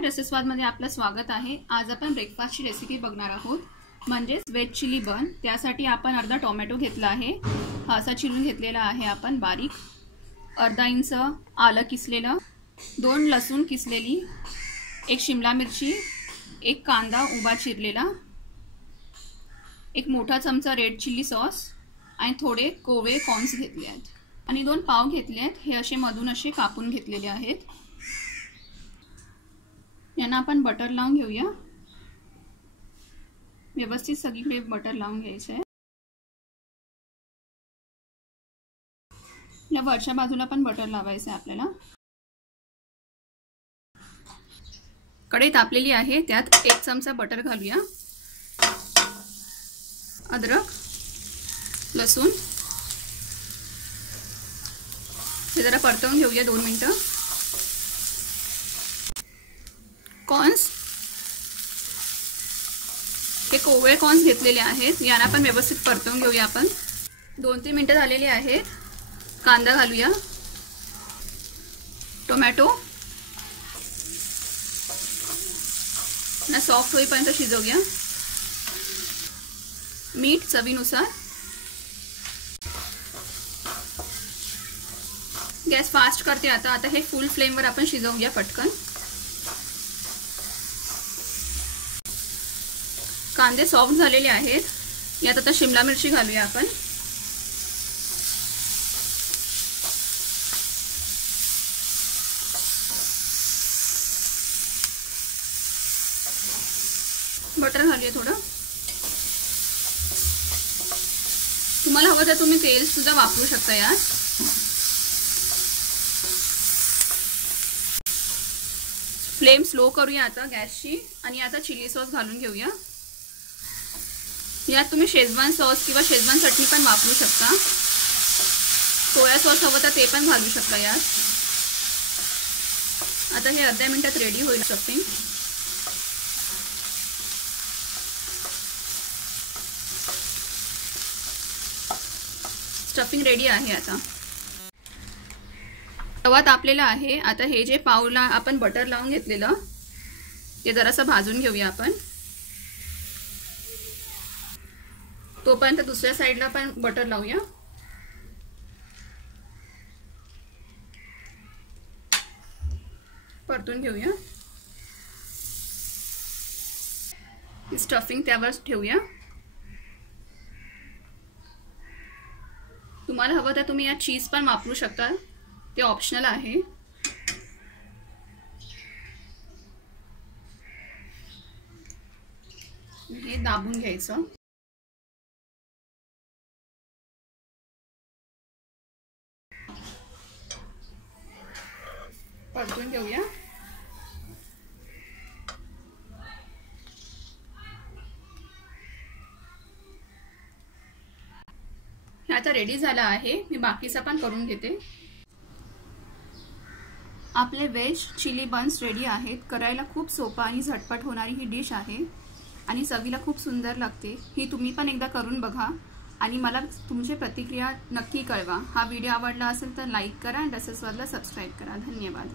नमस्कार, रसस्वादमध्ये आपलं स्वागत आहे। आज आपण ब्रेकफास्टची रेसिपी बघणार आहोत, म्हणजेच वेज चिली बन। त्यासाठी आपण अर्धा टोमॅटो घेतला आहे, हा असा चिरून घेतलेला आहे आपण बारीक। अर्धा इंच आलं किसलेलं, 2 लसूण किसलेली, 1 शिमला मिरची, 1 कांदा उभा चिरलेला, 1 मोठा चमचा रेड चिली सॉस आणि थोडे कोवळे कॉर्न्स घेतले आहेत आणि 2 पाव घेतले आहेत। हे असे मधून असे कापून घेतलेले आहेत। यांना आपण बटर लावून घेऊया। व्यवस्थित सगळीकडे बटर लावून घ्यायचे आहे। या वरच्या बाजूला पण बटर लावायचं आहे आपल्याला। कढई तापलेली आहे, त्यात 1 चमचा बटर घालूया। अद्रक, लसूण हे जरा परतवून घेऊया 2 मिनिटं। कॉर्न्स, हे कोवळे कॉर्न्स घेतलेले आहेत, यांना पण व्यवस्थित परतवून घेऊया आपण। 2-3 मिनिटं झालेली आहेत। कांदा घालूया, टोमॅटो ना सॉफ्ट होईपर्यंत शिजवूया। मीठ चवीनुसार। गॅस फास्ट करते आता हे फुल फ्लेमवर आपण शिजवूया पटकन। कांदे सॉफ्ट झालेले आहेत, यात आता शिमला मिरची घालूया आपण। बटर घालूया थोडं। तुम्हाला हवं तर तुम्ही तेल सुद्धा वापरू शकता यात। फ्लेम स्लो करूया आता गॅसची आणि आता चिली सॉस घालून घेऊया। यात तुम्ही शेजवान सॉस किंवा शेजवान चटणी पण वापरू शकता। सोया सॉस हवं तर ते पण घालू शकता यात। आता हे अर्ध्या मिनिटात रेडी होईल स्टफिंग। स्टफिंग रेडी आहे आता। तवा तापलेला आहे, आता हे जे पावला आपण बटर लावून घेतलेलं ते जरासं भाजून घेऊया आपण। तोपर्यंत दुसऱ्या साइडला पण बटर लावूया। परतून घेऊया। स्टफिंग त्यावर ठेवूया। तुम्हाला हवं तर तुम्ही यात चीज पण वापरू शकता, ते ऑप्शनल आहे। हे दाबून घ्यायचं। परतून घेऊया। हे आता रेडी झालं आहे, मी बाकीचा पण करून घेते। आपले वेज चिली बन्स रेडी आहेत। करायला खूप सोपा आणि झटपट होणारी ही डिश आहे आणि चवीला खूप सुंदर लागते। ही तुम्ही पण एकदा करून बघा आणि मला तुमची प्रतिक्रिया नक्की कळवा। हा व्हिडिओ आवडला असेल तर लाईक करा आणि रसस्वादला सबस्क्राइब करा। धन्यवाद।